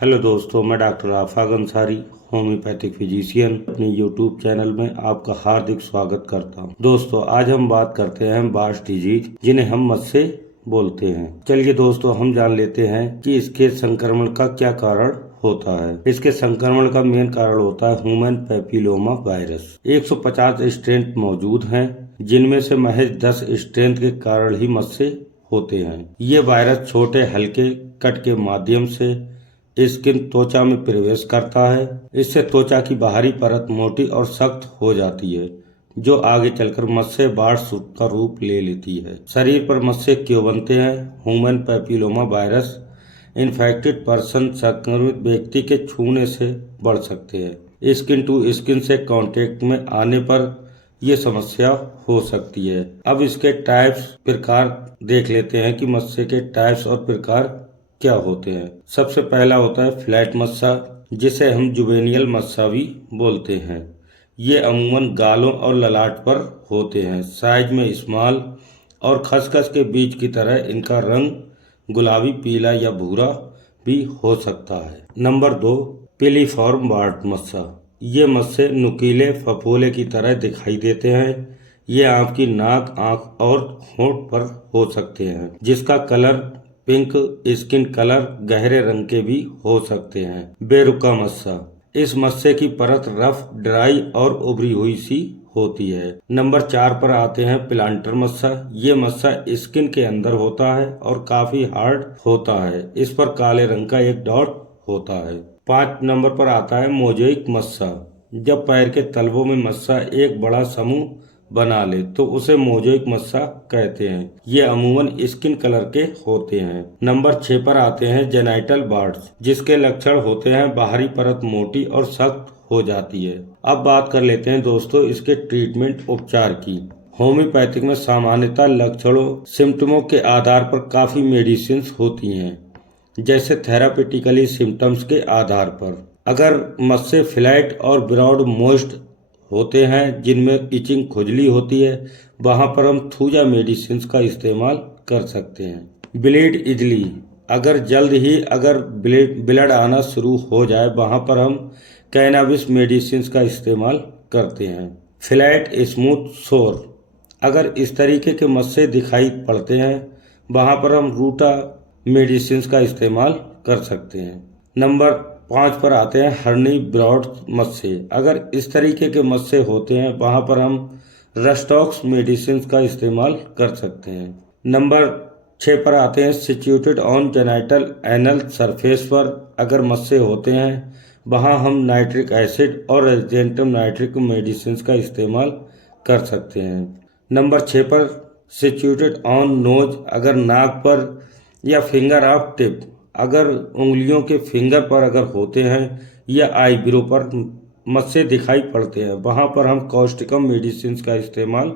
Hello दोस्तों, मैं doctor आफाक Ansari, homeopathic physician, अपने यूट्यूब चैनल में आपका हार्दिक स्वागत करता हूं। दोस्तों, आज हम बात करते हैं बार्च डिजीज, जिन्हें हम मस्से बोलते हैं। चलिए दोस्तों, हम जान लेते हैं कि इसके संक्रमण का क्या कारण होता है। इसके संक्रमण का मेन कारण होता है ह्यूमन पैपिलोमा वायरस। 150 स्ट्रेन मौजूद हैं, जिनमें से महज 10 स्ट्रेन के कारण ही मस्से होते हैं। ये वायरस छोटे हल्के कट के माध्यम से स्किन त्वचा में प्रवेश करता है। इससे त्वचा की बाहरी परत मोटी और सख्त हो जाती है, जो आगे चलकर मस्से बार्च का रूप ले लेती है। शरीर पर मस्से क्यों बनते हैं? Human papilloma virus infected person संक्रमित व्यक्ति के छूने से बढ़ सकते हैं। स्किन टू स्किन से कांटेक्ट में आने पर ये समस्या हो सकती है। अब इसके टाइप्स प्रकार देख लेते हैं कि मस्से के टाइप्स और प्रकार क्या होते हैं। सबसे पहला होता है फ्लैट मस्सा, जिसे हम जुवेनियल मस्सा भी बोलते हैं। ये अमूमन गालों और ललाट पर होते हैं। साइज में स्मॉल और खसखस के बीज की तरह इनका रंग गुलाबी, पीला या भूरा भी हो सकता है। नंबर 2, पिलीफॉर्म बार्च मस्सा। ये मस्से नुकीले फफोले की तरह दिखाई देते हैं। ये आपकी नाक, आंख और होंठ पर हो सकते हैं, जिसका कलर पिंक, स्किन कलर गहरे रंग के भी हो सकते हैं। बेरुका मस्सा। इस मस्से की परत रफ, ड्राई और उभरी हुई सी होती है। नंबर 4 पर आते हैं प्लांटर मस्सा। ये मस्सा स्किन के अंदर होता है और काफी हार्ड होता है। इस पर काले रंग का एक डॉट होता है। 5 नंबर पर आता है मोज़ेइक मस्सा। जब पैर के तलवों में मस्सा एक बड़ा समूह बना ले तो उसे मोज़ेइक मस्सा कहते हैं। ये अमूमन स्किन कलर के होते हैं। नंबर 6 पर आते हैं जेनाइटल बार्च, जिसके लक्षण होते हैं बाहरी परत मोटी और सख्त हो जाती है। अब बात कर लेते हैं दोस्तों इसके ट्रीटमेंट उपचार की। होम्योपैथिक में सामान्यतः लक्षणों सिम्टमों के आधार पर काफी मेडिसिन होती हैं, जैसे थेरापेटिकली सिम्टम्स के आधार पर। अगर मस्से फ्लैट और ब्रॉड मोस्ट होते हैं, जिनमें इचिंग खुजली होती है, वहां पर हम थूजा मेडिसिन का इस्तेमाल कर सकते हैं। ब्लीड इजली, अगर जल्द ही ब्लड आना शुरू हो जाए, वहां पर हम कैनाबिस मेडिसिन का इस्तेमाल करते हैं। फ्लैट स्मूथ सोर, अगर इस तरीके के मस्से दिखाई पड़ते हैं, वहां पर हम रूटा मेडिसिन का इस्तेमाल कर सकते हैं। नंबर 5 पर आते हैं हर्नी ब्रॉड मस्से। अगर इस तरीके के मस्से होते हैं, वहां पर हम रस्टॉक्स मेडिसिन का इस्तेमाल कर सकते हैं। नंबर 6 पर आते हैं situated on genital anal surface पर। अगर मस्से होते हैं, वहां हम नाइट्रिक एसिड और रेजिडेंटम नाइट्रिक मेडिसिन का इस्तेमाल कर सकते हैं। नंबर 6 पर सिचुएटेड ऑन नोज, अगर नाक पर या फिंगर ऑफ टिप, अगर उंगलियों के फिंगर पर अगर होते हैं या आईब्रो पर मस्से दिखाई पड़ते हैं, वहां पर हम कॉस्टिकम मेडिसिन का इस्तेमाल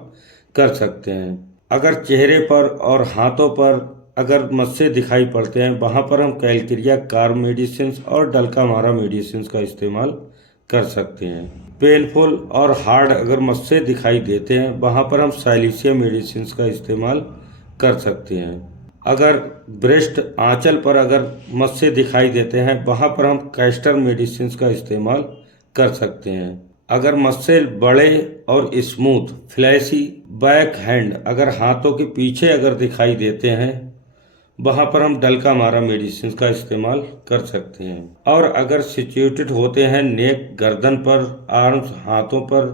कर सकते हैं। अगर चेहरे पर और हाथों पर अगर मस्से दिखाई पड़ते हैं, वहां पर हम कैलकेरिया कार्ब मेडिसिन और डल्कामारा मेडिसिन का इस्तेमाल कर सकते हैं। पेनफुल और हार्ड अगर मस्से दिखाई देते हैं, वहां पर हम साइलिसिया मेडिसिन का इस्तेमाल कर सकते हैं। अगर ब्रेस्ट आंचल पर अगर मस्से दिखाई देते हैं, वहां पर हम कैस्टर मेडिसिन का इस्तेमाल कर सकते हैं। अगर मस्से बड़े और स्मूथ फ्लैशी बैक हैंड अगर हाथों के पीछे अगर दिखाई देते हैं, वहां पर हम डल्कामारा मेडिसिन का इस्तेमाल कर सकते हैं। और अगर सिचुएटेड होते हैं नेक, गर्दन पर, आर्म्स, हाथों पर,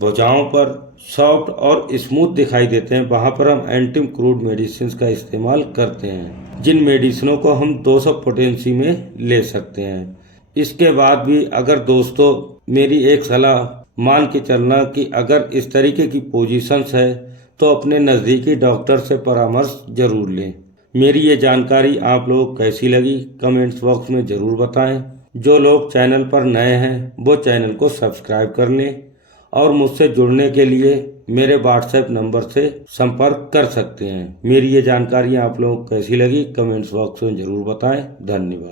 भुजाओं पर सॉफ्ट और स्मूथ दिखाई देते हैं, वहां पर हम एंटीम क्रूड मेडिसिन का इस्तेमाल करते हैं, जिन मेडिसिनों को हम 200 पोटेंसी में ले सकते हैं। इसके बाद भी अगर दोस्तों मेरी एक सलाह मान के चलना कि अगर इस तरीके की पोजीशंस है तो अपने नज़दीकी डॉक्टर से परामर्श जरूर लें। मेरी ये जानकारी आप लोगों को कैसी लगी कमेंट्स बॉक्स में ज़रूर बताएं। जो लोग चैनल पर नए हैं वो चैनल को सब्सक्राइब कर लें और मुझसे जुड़ने के लिए मेरे व्हाट्सएप नंबर से संपर्क कर सकते हैं। मेरी ये जानकारी आप लोगों को कैसी लगी कमेंट्स बॉक्स में ज़रूर बताएं। धन्यवाद।